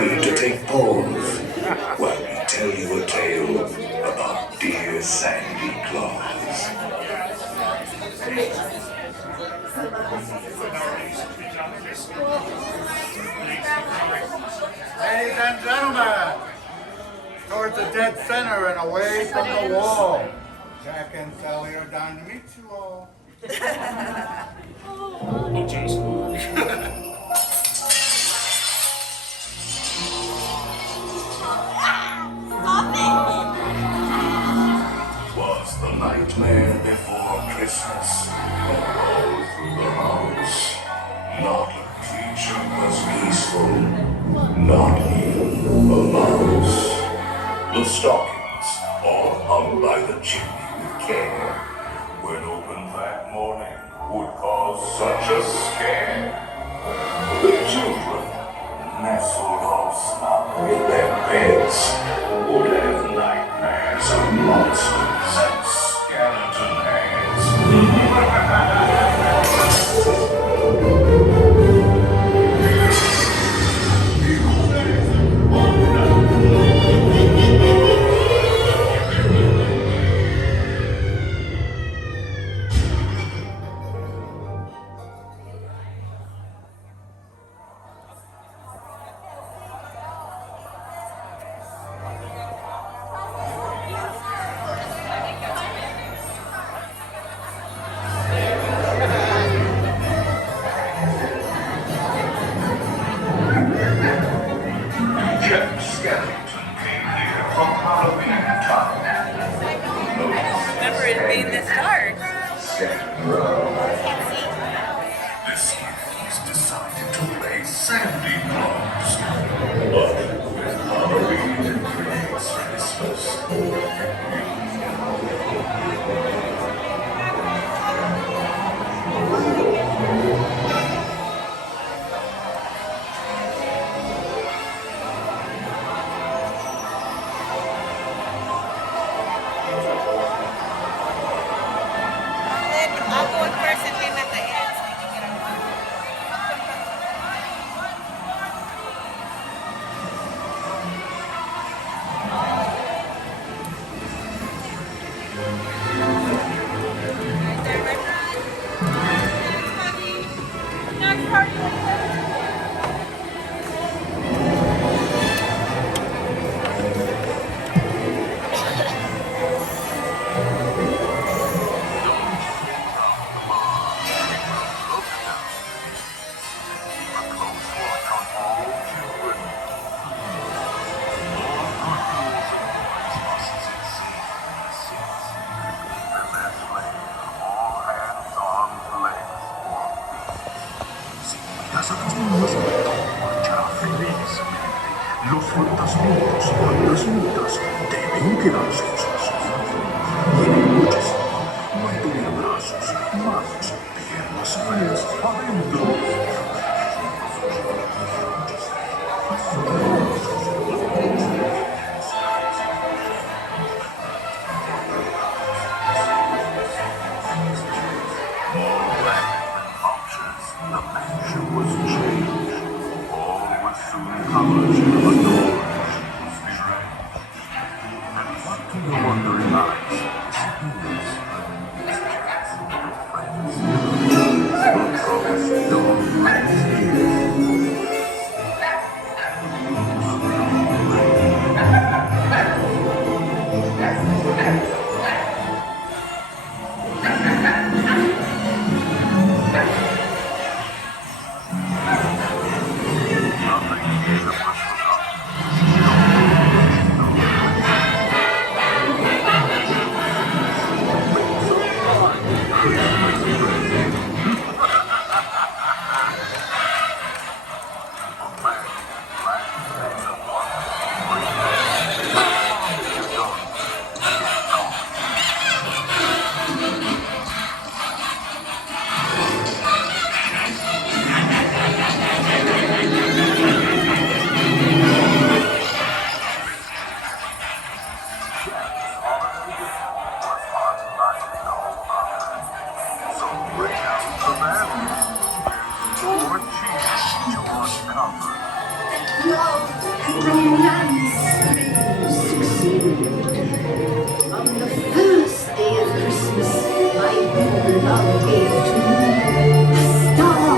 ready to take pause while we tell you a tale about dear Sandy Claus. Ladies and gentlemen, towards the dead center and away from the wall. Jack and Sally are dying to meet you all. Oh, Jason. Was the nightmare before Christmas all through the house? Not a creature was peaceful, not even a mouse. The stockings, all hung by the chimney with care, when opened that morning, would cause such a scare. The children, nestled all snug in their beds, would have nightmares of monsters and skeleton heads. Jeff Skellington came here from Halloween time. Remember it being this dark. This year he's decided to play Sandy Claus. But with Halloween creates Christmas. I'll go in first and him at the end so we can get our Next party. Los fantasmitas y fantasmitas deben quedarse en sus casas. Tienen muchísimo. No hay que ver brazos, manos, piernas, pies, adentro. The mansion was changed. All was soon covered in a strange. And what to your wondering eyes is your friends. The promised dawn next year. Nothing ever was forgotten. romance succeed. On the first day of Christmas, my good love gave to me a star,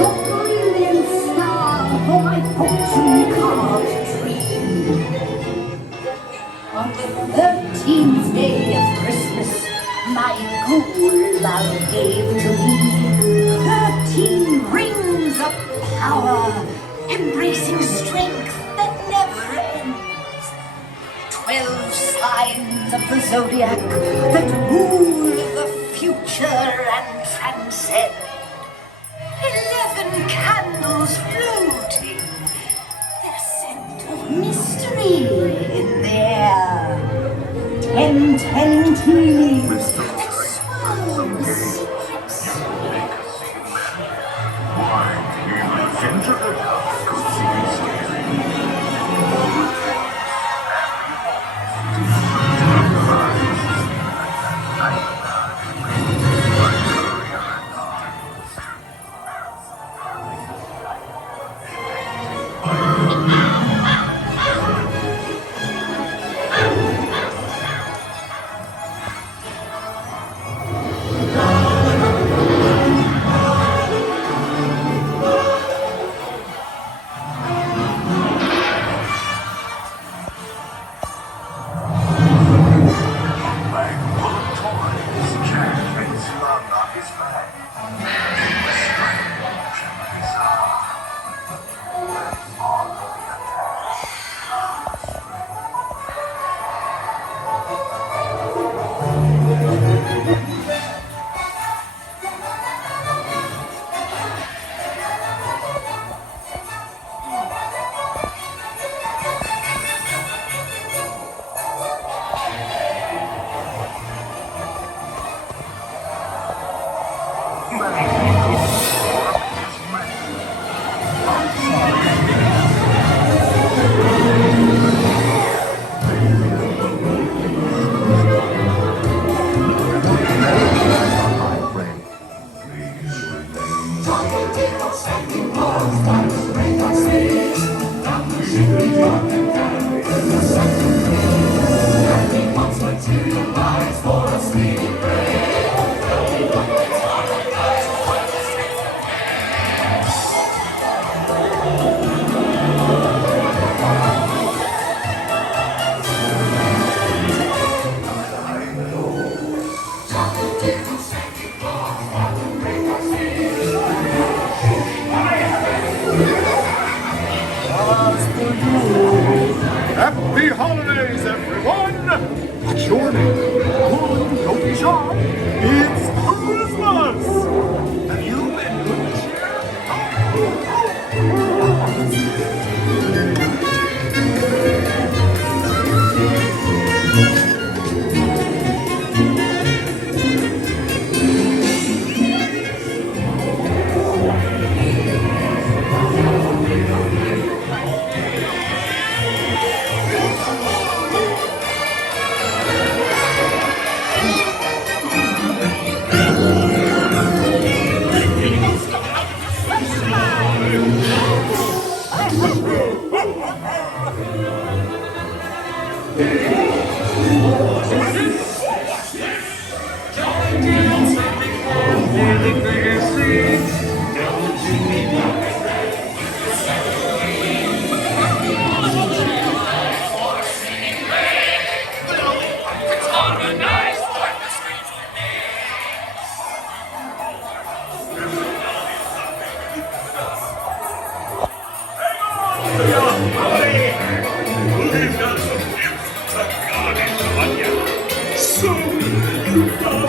a brilliant star for my fortune card dream. On the 13th day of Christmas, my good love gave to me 13 rings of power, embracing strength that never ends. 12 signs of the zodiac that rule the future and transcend. 11 candles floating, their scent of mystery in the air. 10 telling tea leaves that swirl with secrets. Happy holidays, everyone! What's your name? Oh, don't be shy. It's Christmas! Have you been good this We've got some news to garnish on you. So, you know,